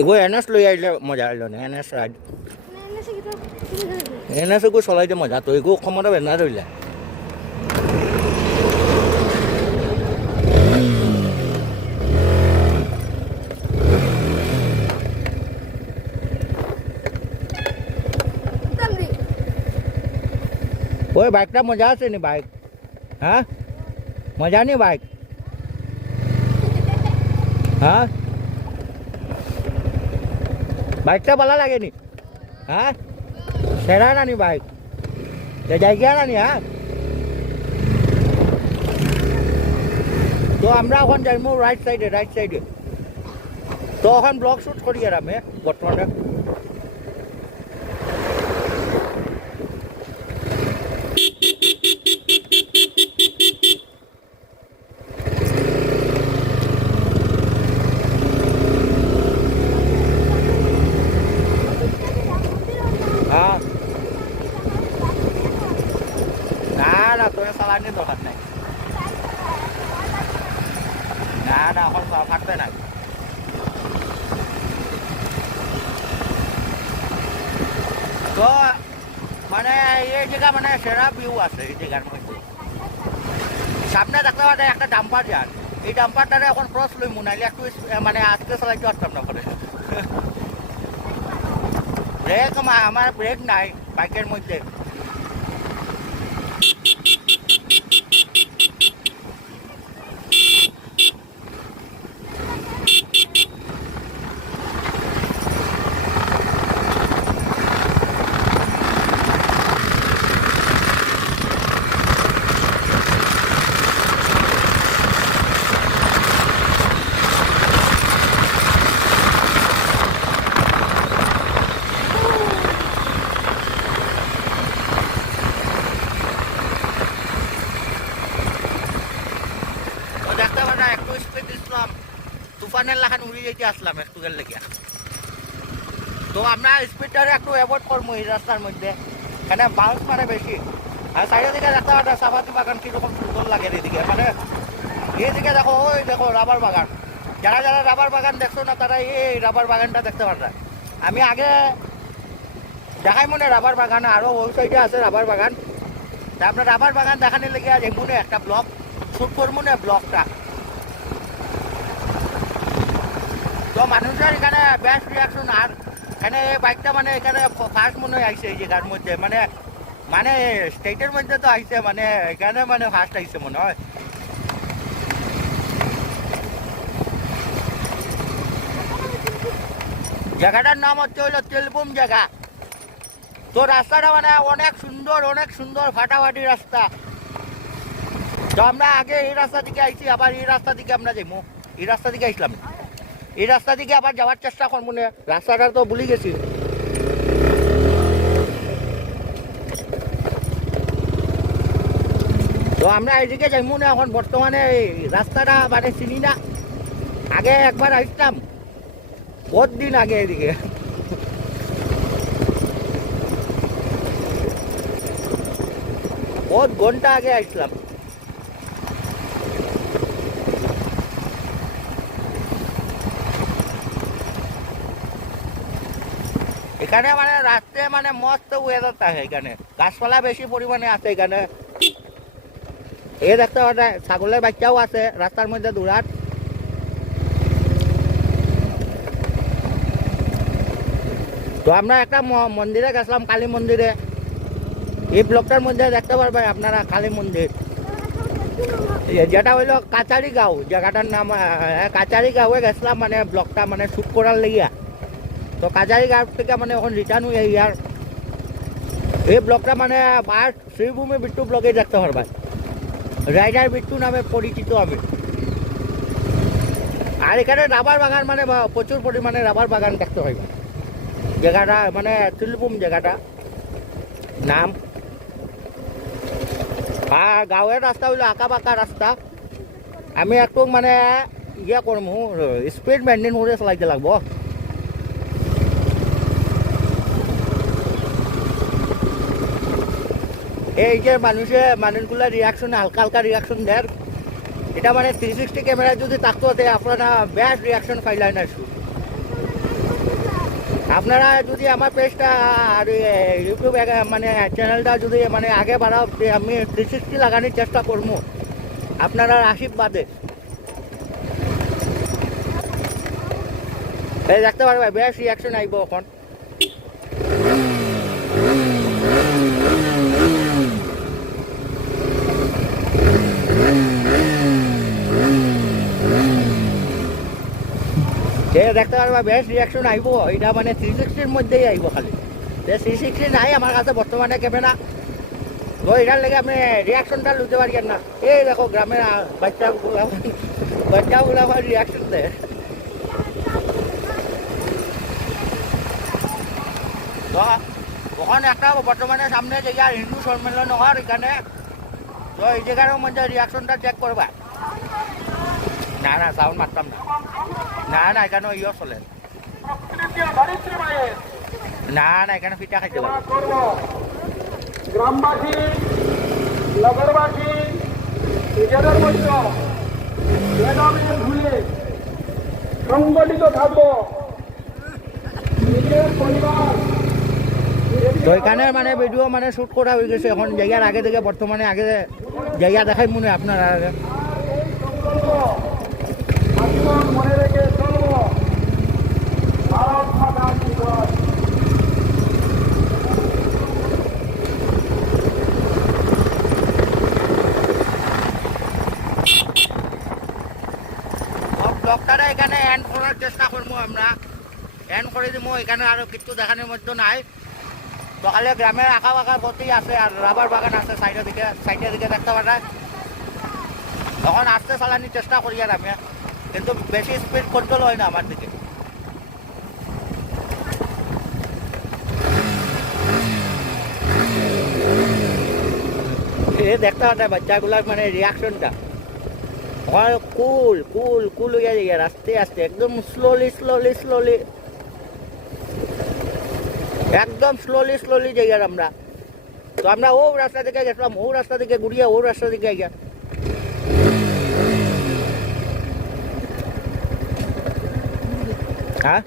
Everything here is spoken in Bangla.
এগো এনএস লৈ আহিলে মজা আহিল নে এনএস ৰাইড এনএস একো চলাই দিয়ে মজা তো একো অসমতে বেনা ধৰিলে ওই বাইকটা মজা আছে নি বাইক হ্যাঁ মজা নি বাইক হ্যাঁ বাইকটা ভালো লাগে নি হ্যাঁ সেরা নানি বাইক যাই গিয়া নানি হ্যাঁ তো আমরা এখন যাইমু রাইট সাইডে তো এখন ব্লগ শুট করি আর আমি বর্তমানে হ্যাঁ না তোর চালানি দরকার নাই না এখন থাকবে না তো মানে এই জায়গা মানে সেরা ভিউ আছে এই জায়গার মধ্যে সামনে দেখতে পারে একটা ডাম্পার যান এই ডাম্পারটারে এখন ক্রস লই মুনাইলে একটু মানে আস্তে চালাইতে পারতাম না করে ব্রেক আমার ব্রেক নাই বাইকের মধ্যে দেখতে পারা একটু স্পিড দিলাম তুফানের লাখান উড়ি যেতে আসলাম একটু গেল লেগে তো আমরা স্পিডটারে একটু অ্যাভয়েড করবো এই রাস্তার মধ্যে এখানে বাউন্স মানে বেশি আর সাইডের দিকে দেখতে পারা সাবাতি বাগান কীরকম সুন্দর লাগে এদিকে মানে এইদিকে দেখো ওই দেখো রাবার বাগান যারা যারা রাবার বাগান দেখছো না তারা এই রাবার বাগানটা দেখতে পারা আমি আগে দেখাই মনে রাবার বাগান আরও ওই সাইডে আছে রাবার বাগান তা আমরা রাবার বাগান দেখানোর লেগে আজ এমনি একটা ব্লগ শুট করবো না ব্লগটা তো মানুষের এখানে বেস্ট রিয়াকশন আর এখানে বাইকটা মানে এখানে ফার্স্ট মনে হয় আইসে এই জায়গার মধ্যে মানে মানে স্টেটের মধ্যে তো আইসে মানে এখানে মানে ফার্স্ট আইসে মনে হয় জায়গাটার নাম হচ্ছে হইলো তেলবুম জায়গা তো রাস্তাটা মানে অনেক সুন্দর ফাটাফাটি রাস্তা তো আমরা আগে এই রাস্তা দিকে আইছি আবার এই রাস্তা দিকে আমরা যাইমু এই রাস্তা দিকে আইসলাম এই রাস্তা দিকে আবার যাওয়ার চেষ্টা করবো না রাস্তাটা তো ভুলে গেছি তো আমরা এইদিকে যাইমু না এখন বর্তমানে এই রাস্তাটা মানে চিনি না আগে একবার আসতাম বহুত দিন আগে এদিকে বহুত ঘন্টা আগে আসলাম এখানে মানে রাস্তায় মানে মস্ত ওয়েদার থাকে এখানে গাছপালা বেশি পরিমাণে আছে এখানে এই দেখতে পারে ছাগলের বাচ্চাও আছে রাস্তার মধ্যে দৌড়াট তো আমরা একটা মন্দিরে গেছিলাম কালী মন্দিরে এই ব্লকটার মধ্যে দেখতে পারবেন আপনারা কালী মন্দির যেটা হইলো কাচারি গাঁও জায়গাটার নাম কাচারি গাঁওয়ে গেছিলাম মানে ব্লকটা মানে শুট করার লেগিয়া তো কাচারি গাঁও থেকে মানে এখন রিটার্ন হয়ে ইয়ার এই ব্লকটা মানে আর শ্রীভূমি বিট্টু ব্লকে দেখতে পারবেন রাইডার বিট্টু নামে পরিচিত আমি আর এখানে রাবার বাগান মানে প্রচুর পরিমাণে রাবার বাগান দেখতে হয় জায়গাটা মানে তিলবুম জায়গাটা নাম আর গাঁয়ের রাস্তা হইলো আঁকা বাঁকা রাস্তা আমি একটু মানে ইয়ে করবো স্পিড মেনটেন করে চালাইতে লাগবো এই যে মানুষগুলা রিয়াকশন হালকা রিয়াকশন দেয় এটা মানে 360 ক্যামেরা যদি থাকতো আপনারা বেস্ট রিয়াকশন পাইলেন আর আপনারা যদি আমার পেজটা আর ইউটিউব মানে চ্যানেলটা যদি মানে আগে বাড়াও, আমি 360 লাগানোর চেষ্টা করবো আপনারা আশীর্বাদে। এই দেখতে পারবে বেশ রিয়াকশন আইব এখন। দেখতে পারবা বেশ রিয়াকশন আইব, এটা মানে 360-র মধ্যেই আইব খালি। 360 নাই আমার কাছে বর্তমানে ক্যামেরা, তো এটার লেগে আপনি রিয়াকশনটা লুতে পারিয়েন না। এই দেখো গ্রামের বাচ্চাগুলো আমার রিয়াকশন দেয়। তো ওখানে একটা বর্তমানে সামনে জায়গা হিন্দু সম্মেলন হওয়ার এখানে, তো এই জায়গার মধ্যে রিয়াকশনটা চেক করবা। না না সাউন্ড মারতাম না, না না এখানে ইয়ে চলে না, না এখানে পিঠা খাইতে পারবো। গ্রামবাসী নগরবাসী নিজেদের মধ্যে ভেদাভেদ ভুলে সংগঠিত থাকবো, নিজের পরিবার। তো এখানে মানে ভিডিও মানে শুট করা হয়ে গেছে এখন জায়গার আগে থেকে, বর্তমানে আগে জায়গা দেখাই মনে হয় আপনার আগে। আজীবন মনে রেখে চলবো, ভারত মাতা কি জয়। ব্লগটারে এখানে এন্ড করার চেষ্টা করবো আমরা, এন্ড করে দিব। এখানে আরো কিছু দেখানোর মধ্যে নাই। সকালে গ্রামের আঁকা বাঁকা গতি আছে আর রাবার বাগান আছে সাইডের দিকে দেখতে পারা। তখন আস্তে চালানোর চেষ্টা করি আর আমি, কিন্তু বেশি স্পিড কন্ট্রোল হয় না আমার দিকে। দেখতে পারে বাচ্চাগুলার মানে রিয়াকশনটা কুল কুল কুল হয়ে যায় আস্তে আস্তে, একদম স্লোলি একদম স্লোলি যাই আর আমরা। তো আমরা ও রাস্তা থেকে গেছিলাম, ও রাস্তা থেকে ঘুরিয়ে ও রাস্তা থেকে গিয়া। হ্যাঁ